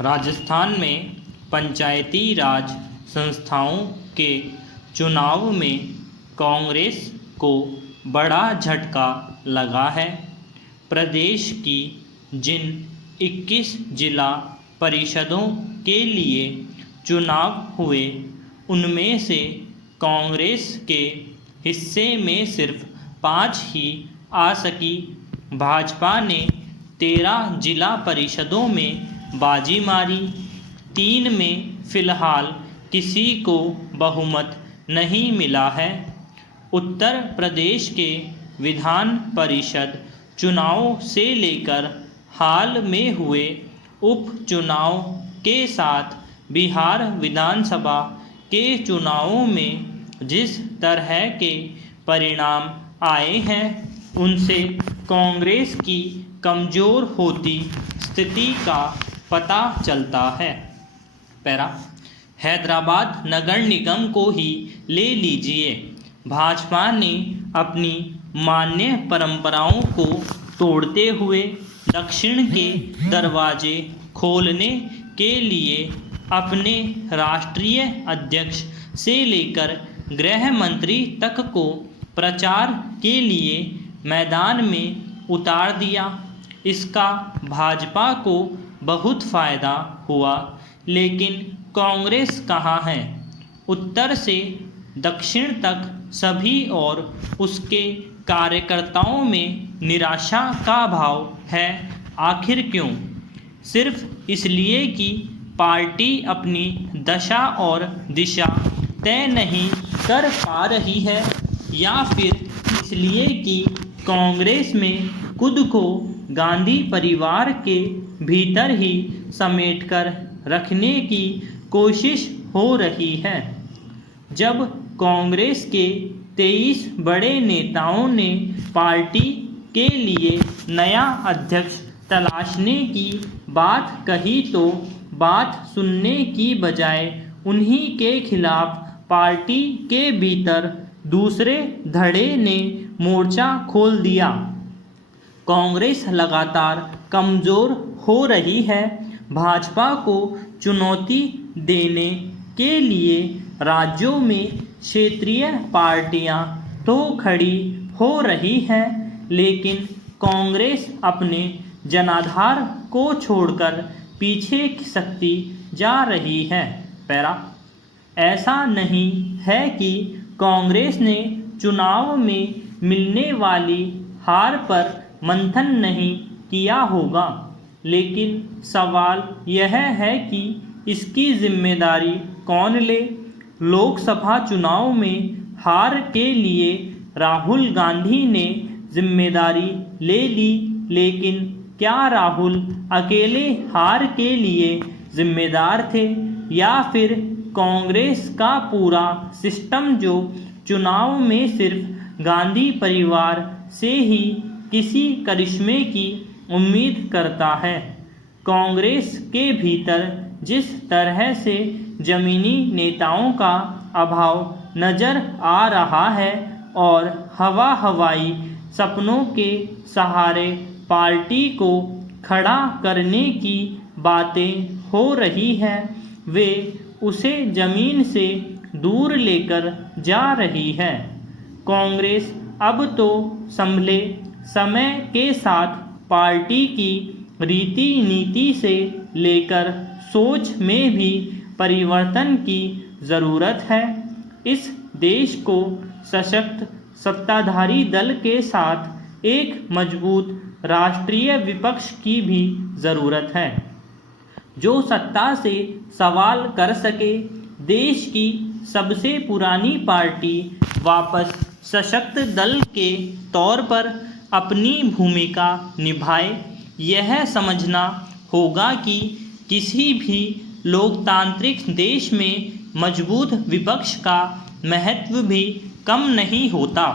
राजस्थान में पंचायती राज संस्थाओं के चुनाव में कांग्रेस को बड़ा झटका लगा है। प्रदेश की जिन 21 जिला परिषदों के लिए चुनाव हुए उनमें से कांग्रेस के हिस्से में सिर्फ 5 ही आ सकी। भाजपा ने 13 जिला परिषदों में बाजी मारी। 3 में फिलहाल किसी को बहुमत नहीं मिला है। उत्तर प्रदेश के विधान परिषद चुनाव से लेकर हाल में हुए उपचुनाव के साथ बिहार विधानसभा के चुनावों में जिस तरह के परिणाम आए हैं उनसे कांग्रेस की कमज़ोर होती स्थिति का पता चलता है। पैरा हैदराबाद नगर निगम को ही ले लीजिए। भाजपा ने अपनी मान्य परंपराओं को तोड़ते हुए दक्षिण के दरवाजे खोलने के लिए अपने राष्ट्रीय अध्यक्ष से लेकर गृह मंत्री तक को प्रचार के लिए मैदान में उतार दिया। इसका भाजपा को बहुत फ़ायदा हुआ, लेकिन कांग्रेस कहाँ है? उत्तर से दक्षिण तक सभी और उसके कार्यकर्ताओं में निराशा का भाव है। आखिर क्यों? सिर्फ इसलिए कि पार्टी अपनी दशा और दिशा तय नहीं कर पा रही है, या फिर इसलिए कि कांग्रेस में खुद को गांधी परिवार के भीतर ही समेटकर रखने की कोशिश हो रही है। जब कांग्रेस के 23 बड़े नेताओं ने पार्टी के लिए नया अध्यक्ष तलाशने की बात कही तो बात सुनने की बजाय उन्हीं के खिलाफ पार्टी के भीतर दूसरे धड़े ने मोर्चा खोल दिया। कांग्रेस लगातार कमज़ोर हो रही है। भाजपा को चुनौती देने के लिए राज्यों में क्षेत्रीय पार्टियां तो खड़ी हो रही हैं, लेकिन कांग्रेस अपने जनाधार को छोड़कर पीछे खिसकती जा रही है। पैरा ऐसा नहीं है कि कांग्रेस ने चुनाव में मिलने वाली हार पर मंथन नहीं किया होगा, लेकिन सवाल यह है कि इसकी जिम्मेदारी कौन ले? लोकसभा चुनाव में हार के लिए राहुल गांधी ने जिम्मेदारी ले ली, लेकिन क्या राहुल अकेले हार के लिए जिम्मेदार थे, या फिर कांग्रेस का पूरा सिस्टम जो चुनाव में सिर्फ गांधी परिवार से ही किसी करिश्मे की उम्मीद करता है? कांग्रेस के भीतर जिस तरह से ज़मीनी नेताओं का अभाव नज़र आ रहा है और हवाई सपनों के सहारे पार्टी को खड़ा करने की बातें हो रही हैं, वे उसे ज़मीन से दूर लेकर जा रही है। कांग्रेस अब तो संभले समय के साथ पार्टी की रीति नीति से लेकर सोच में भी परिवर्तन की ज़रूरत है। इस देश को सशक्त सत्ताधारी दल के साथ एक मजबूत राष्ट्रीय विपक्ष की भी ज़रूरत है, जो सत्ता से सवाल कर सके। देश की सबसे पुरानी पार्टी वापस सशक्त दल के तौर पर अपनी भूमिका निभाए। यह समझना होगा कि किसी भी लोकतांत्रिक देश में मजबूत विपक्ष का महत्व भी कम नहीं होता।